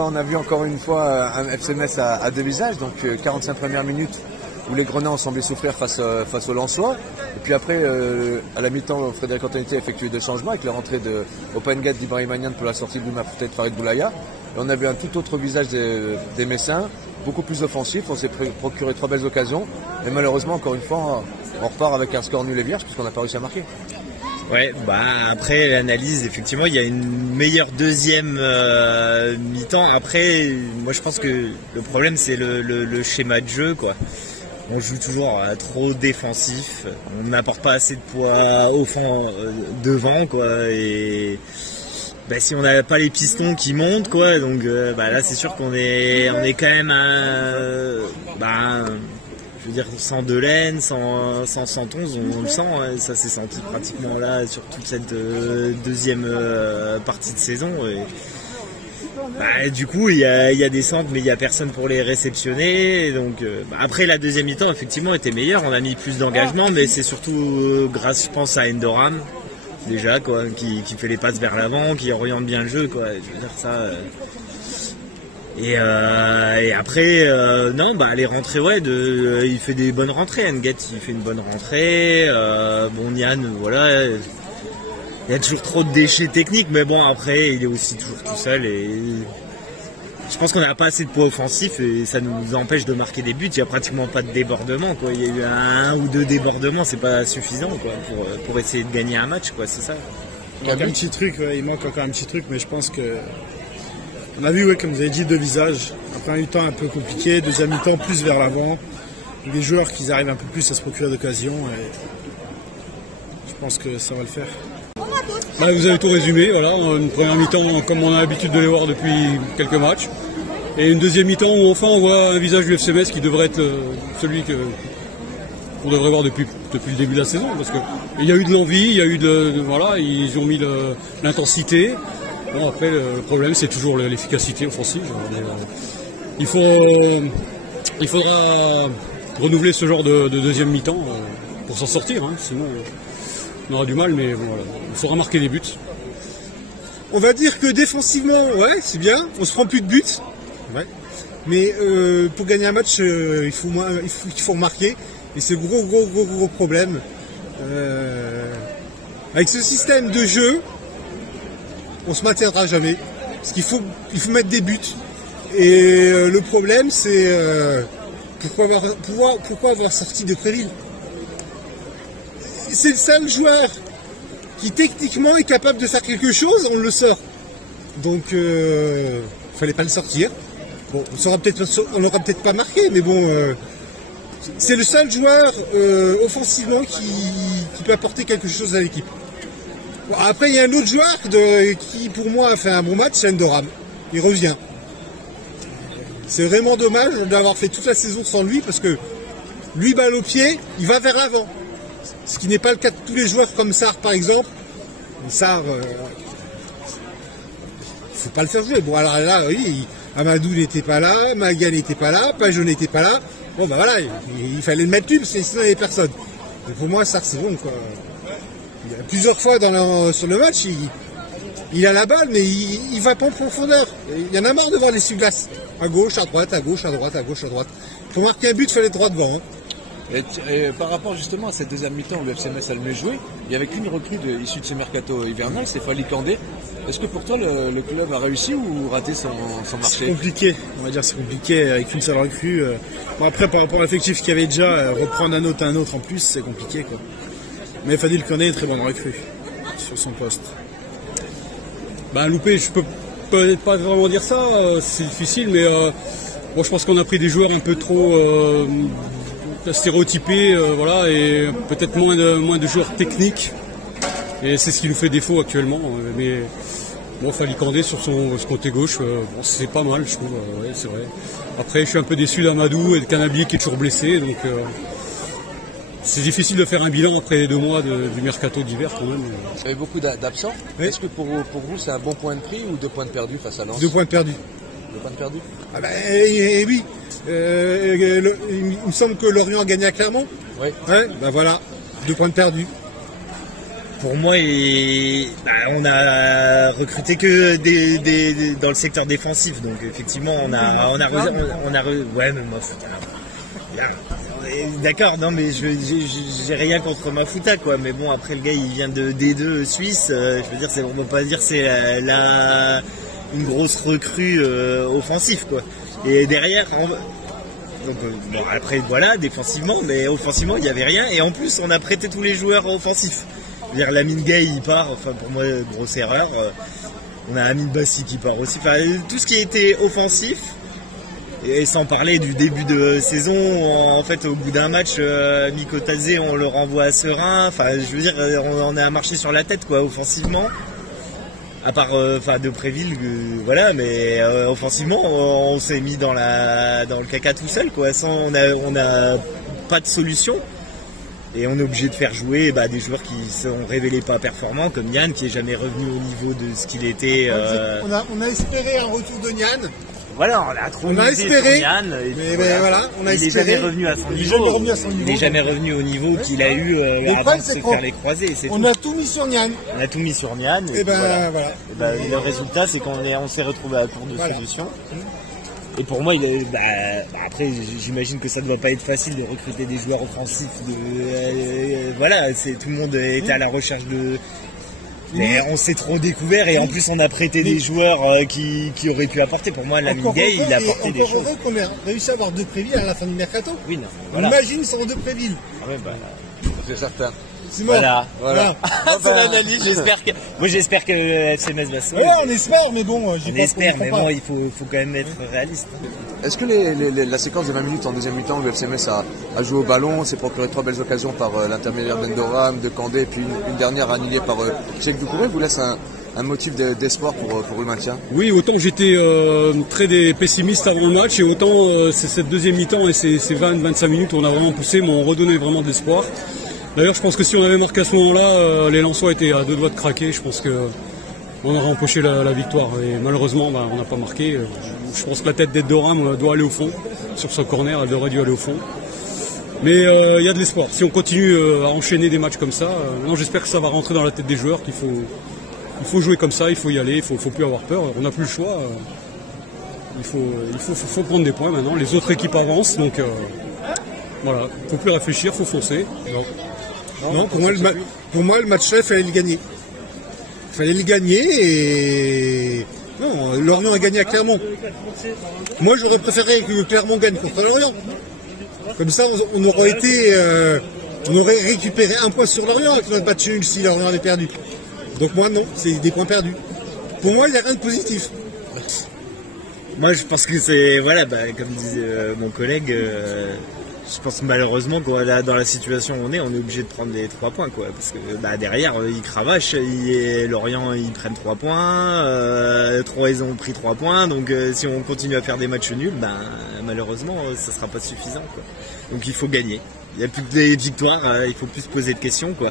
On a vu encore une fois un FC Metz à deux visages, donc 45 premières minutes où les Grenats ont semblé souffrir face aux Lensois. Et puis après, à la mi-temps, Frédéric Antonetti a effectué deux changements avec la rentrée de Open Gate d'Ibrahim Magnan pour la sortie de Bouma peut-être Farid Boulaya. Et on a vu un tout autre visage des Messins, beaucoup plus offensif. On s'est procuré 3 belles occasions. Et malheureusement, encore une fois, on repart avec un score nul et vierge puisqu'on n'a pas réussi à marquer. Ouais, après l'analyse, effectivement, il y a une meilleure deuxième mi-temps. Après, moi je pense que le problème c'est le schéma de jeu, quoi. On joue toujours trop défensif, on n'apporte pas assez de poids au fond devant, quoi. Et si on n'a pas les pistons qui montent, quoi, donc là c'est sûr qu'on est quand même je veux dire, sans Delaine, sans Santonze, on le sent, hein, ça s'est senti pratiquement là sur toute cette deuxième partie de saison. Et, du coup, il y a des centres, mais il n'y a personne pour les réceptionner. Et donc, après, la deuxième mi-temps, effectivement, était meilleure. On a mis plus d'engagement, mais c'est surtout grâce, je pense, à Endoram, déjà, quoi, qui fait les passes vers l'avant, qui oriente bien le jeu, quoi. Je veux dire, ça. Et après, les rentrées, il fait des bonnes rentrées. Nguet, il fait une bonne rentrée. Nian, voilà. Il y a toujours trop de déchets techniques, mais bon, après, il est aussi toujours tout seul. Et je pense qu'on n'a pas assez de poids offensif et ça nous empêche de marquer des buts. Il n'y a pratiquement pas de débordement, quoi. Il y a eu un ou deux débordements, c'est pas suffisant, quoi, pour essayer de gagner un match, quoi. C'est ça. Il manque un petit truc, il manque encore un petit truc, mais je pense que. On a vu, comme vous avez dit, deux visages. Un premier mi-temps un peu compliqué, deuxième mi-temps plus vers l'avant. Les joueurs qui arrivent un peu plus à se procurer d'occasions. Je pense que ça va le faire. Vous avez tout résumé. Voilà. Une première mi-temps comme on a l'habitude de les voir depuis quelques matchs. Et une deuxième mi-temps où enfin on voit un visage du FC Metz qui devrait être celui qu'on devrait voir depuis le début de la saison. Parce qu'il y a eu de l'envie, il y a eu ils ont mis l'intensité. Bon, après, le problème, c'est toujours l'efficacité offensive. Il faudra renouveler ce genre de deuxième mi-temps pour s'en sortir. Hein, sinon, on aura du mal, mais bon, voilà. Il faudra marquer des buts. On va dire que défensivement, c'est bien. On se prend plus de buts. Ouais. Mais pour gagner un match, il faut marquer. Et c'est le gros problème. Avec ce système de jeu, on se maintiendra jamais, parce qu'il faut mettre des buts. Et le problème, c'est pourquoi avoir sorti de Préville. C'est le seul joueur qui techniquement est capable de faire quelque chose, on le sort. Donc, fallait pas le sortir. Bon, on n'aura peut-être pas marqué, mais bon, c'est le seul joueur offensivement qui peut apporter quelque chose à l'équipe. Bon, après, il y a un autre joueur qui, pour moi, a fait un bon match, c'est Endoram. Il revient. C'est vraiment dommage d'avoir fait toute la saison sans lui, parce que lui, balle au pied, il va vers l'avant. Ce qui n'est pas le cas de tous les joueurs comme Sarr, par exemple. Sarr, il ne faut pas le faire jouer. Bon, alors là, oui, Amadou n'était pas là, Maga n'était pas là, Pajot n'était pas là. Bon, voilà, il fallait le mettre une, sinon il n'y avait personne. Et pour moi, Sarr, c'est bon, quoi. Plusieurs fois sur le match, il a la balle, mais il va pas en profondeur. Il y en a marre de voir les suglasses. À gauche, à droite, à gauche, à droite, à gauche, à droite. Pour marquer un but, il fallait être droit devant. Hein. Et par rapport justement à cette deuxième mi-temps où le FC Metz a le mieux joué, il n'y avait qu'une recrue issue de ce mercato hivernal, c'est Fally Candé. Est-ce que pour toi le club a réussi ou raté son marché? C'est compliqué, on va dire c'est compliqué avec une seule recrue. Bon, après par rapport à l'effectif qu'il y avait déjà, reprendre un autre en plus, c'est compliqué, quoi. Mais Fadil Koné est une très bonne recrue sur son poste. Loupé, je peux peut-être pas vraiment dire ça, c'est difficile, mais je pense qu'on a pris des joueurs un peu trop stéréotypés, et peut-être moins de joueurs techniques. Et c'est ce qui nous fait défaut actuellement. Mais Fally Candé sur ce côté gauche, c'est pas mal, je trouve. C'est vrai. Après, je suis un peu déçu d'Amadou et de Canabi qui est toujours blessé, donc. C'est difficile de faire un bilan après 2 mois du mercato d'hiver quand même. Il y avait beaucoup d'absents. Oui. Est-ce que pour vous c'est un bon point de prix ou 2 points de perdus face à Lens? 2 points de perdus. 2 points de perdus. Ah oui. Il me semble que Lorient a gagné à Clermont. Oui. Ouais, voilà, 2 points de perdus. pour moi, on a recruté que dans le secteur défensif, donc effectivement, ouais, mais Mafuta. D'accord, non, mais j'ai rien contre Mafuta, quoi. Mais bon, après, le gars, il vient de D2 Suisse. Je veux dire, on peut pas dire c'est une grosse recrue offensif, quoi. Et derrière, donc bon, après, voilà, défensivement, mais offensivement, il n'y avait rien. Et en plus, on a prêté tous les joueurs offensifs. Je veux dire, Lamine Gueye, il part. Enfin, pour moi, grosse erreur. On a Amine Bassi qui part aussi. Enfin, tout ce qui était offensif. Et sans parler du début de saison, en fait, au bout d'un match, Miko Tazé, on le renvoie à Serein. Enfin, je veux dire, on a marché sur la tête, quoi, offensivement. À part, Depréville, voilà, mais offensivement, on s'est mis dans le caca tout seul, quoi. On a pas de solution. Et on est obligé de faire jouer des joueurs qui ne sont révélés pas performants, comme Nian, qui n'est jamais revenu au niveau de ce qu'il était. On a espéré un retour de Nian. Voilà, on a espéré. Yann, mais voilà, on a espéré. Il n'est jamais revenu à son niveau. Il n'est jamais revenu au niveau qu'il a eu avant de se faire les croisés. On a tout mis sur Nian. On a tout mis sur Nian. Et voilà. Le résultat, c'est qu'on s'est retrouvé à court de solution. Et pour moi, après, j'imagine que ça ne doit pas être facile de recruter des joueurs offensifs. Tout le monde était à la recherche de. Mais on s'est trop découvert et en plus on a prêté des joueurs qui auraient pu apporter. Pour moi, Lamine Gueye, il a apporté des choses. Encore heureux qu'on a réussi à avoir Depréville à la fin du mercato. Oui, non. Voilà. Imagine sans Depréville. Ah ouais, c'est certain. C'est mort. Voilà. C'est l'analyse. J'espère que le FCMS va sauver. Ouais, on espère, mais bon, on espère, mais bon, il faut quand même être réaliste. Est-ce que la séquence de 20 minutes en deuxième mi-temps où le FCMS a joué au ballon, s'est procuré 3 belles occasions par l'intermédiaire d'Endoram, de Kandé, et puis une dernière annulée par Cheikh Doucouré, vous laisse un motif d'espoir pour le maintien? Oui, autant j'étais très pessimiste avant le match, et autant c'est cette deuxième mi-temps et ces 20-25 minutes où on a vraiment poussé, m'ont redonné vraiment de l'espoir. D'ailleurs, je pense que si on avait marqué à ce moment-là, les Lensois étaient à 2 doigts de craquer. Je pense qu'on aurait empoché la victoire. Et malheureusement, on n'a pas marqué. Je pense que la tête d'Endoram doit aller au fond. Sur ce corner, elle aurait dû aller au fond. Mais il y a de l'espoir. Si on continue à enchaîner des matchs comme ça, maintenant j'espère que ça va rentrer dans la tête des joueurs, qu'il faut jouer comme ça, il faut y aller, il ne faut plus avoir peur. On n'a plus le choix. Il faut prendre des points maintenant. Les autres équipes avancent, donc voilà. Il ne faut plus réfléchir, il faut foncer. Non, pour moi, le match-là, il fallait le gagner. Il fallait le gagner et. Non, Lorient a gagné à Clermont. Moi, j'aurais préféré que Clermont gagne contre Lorient. Comme ça, on aurait récupéré un point sur Lorient avec notre match nul si Lorient avait perdu. Donc, moi, non, c'est des points perdus. Pour moi, il n'y a rien de positif. Moi, je pense que c'est. Voilà, comme disait mon collègue. Je pense malheureusement qu'on dans la situation où on est obligé de prendre les 3 points, quoi, parce que derrière ils cravachent, Lorient ils prennent 3 points, 3 ils ont pris 3 points, donc si on continue à faire des matchs nuls, malheureusement ça sera pas suffisant, quoi. Donc il faut gagner. Il n'y a plus que des victoires, il faut plus se poser de questions, quoi.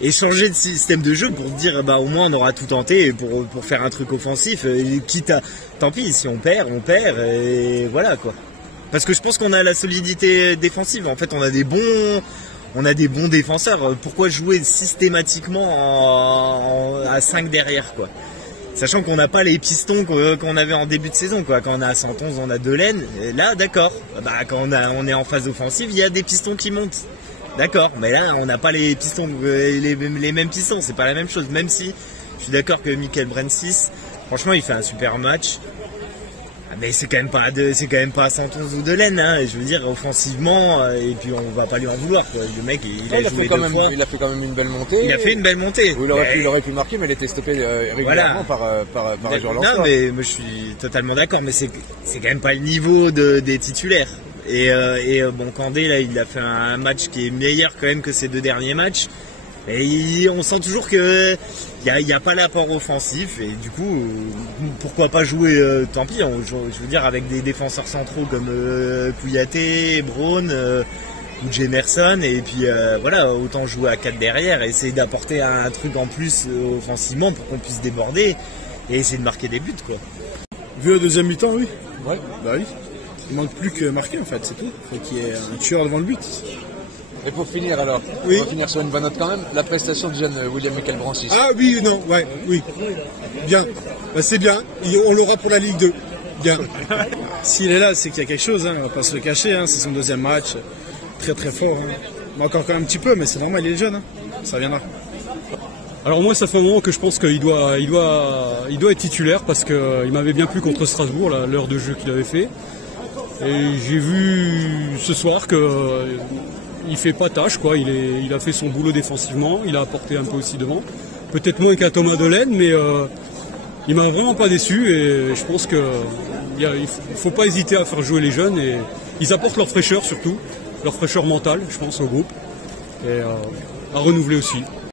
Et changer de système de jeu pour dire au moins on aura tout tenté pour faire un truc offensif, quitte à tant pis si on perd et voilà, quoi. Parce que je pense qu'on a la solidité défensive. En fait, on a des bons défenseurs. Pourquoi jouer systématiquement à 5 derrière, quoi? Sachant qu'on n'a pas les pistons qu'on avait en début de saison, quoi. Quand on a 111, on a Delaine. Là, d'accord. Quand on est en phase offensive, il y a des pistons qui montent. D'accord. Mais là, on n'a pas les pistons, les mêmes pistons. C'est pas la même chose. Même si je suis d'accord que Michael Brensis, franchement, il fait un super match. Mais c'est quand même pas 111 ou Delaine, hein. Je veux dire, offensivement, et puis on va pas lui en vouloir, quoi. Le mec, il a joué 2 fois. Il a fait quand même une belle montée. Il a fait une belle montée. Il aurait pu marquer, mais il était stoppé régulièrement par les joueurs Lensois. Non, mais moi je suis totalement d'accord, mais c'est quand même pas le niveau des titulaires. Et Kandé, là, il a fait un match qui est meilleur quand même que ses 2 derniers matchs. Et on sent toujours qu'il n'y a pas l'apport offensif, et du coup, pourquoi pas jouer, tant pis, je veux dire, avec des défenseurs centraux comme Kouyaté, Braun ou Jemerson, et puis voilà, autant jouer à 4 derrière, et essayer d'apporter un truc en plus offensivement pour qu'on puisse déborder et essayer de marquer des buts, quoi. Vu la deuxième mi-temps, oui. Ouais. Bah oui. Il manque plus que marquer, en fait, c'est tout. Il faut qu'il y ait un tueur devant le but. Et pour finir alors, Oui. on va finir sur une bonne note quand même, la prestation du jeune William Michael Brancis. Ah oui, non, ouais, oui. Bien. Bah, c'est bien. On l'aura pour la Ligue 2. Bien. S'il est là, c'est qu'il y a quelque chose, hein, on va pas se le cacher, hein, c'est son deuxième match, très très fort. Hein. Moi encore quand même un petit peu, mais c'est normal, il est jeune, hein. Ça viendra. Alors moi, ça fait un moment que je pense qu'il doit être titulaire parce qu'il m'avait bien plu contre Strasbourg, l'heure de jeu qu'il avait fait. Et j'ai vu ce soir qu'il fait pas tâche, quoi. Il a fait son boulot défensivement, il a apporté un peu aussi devant. Peut-être moins qu'un Thomas Delaine, mais il m'a vraiment pas déçu et je pense qu'il ne faut pas hésiter à faire jouer les jeunes et ils apportent leur fraîcheur surtout, leur fraîcheur mentale, je pense, au groupe et à renouveler aussi.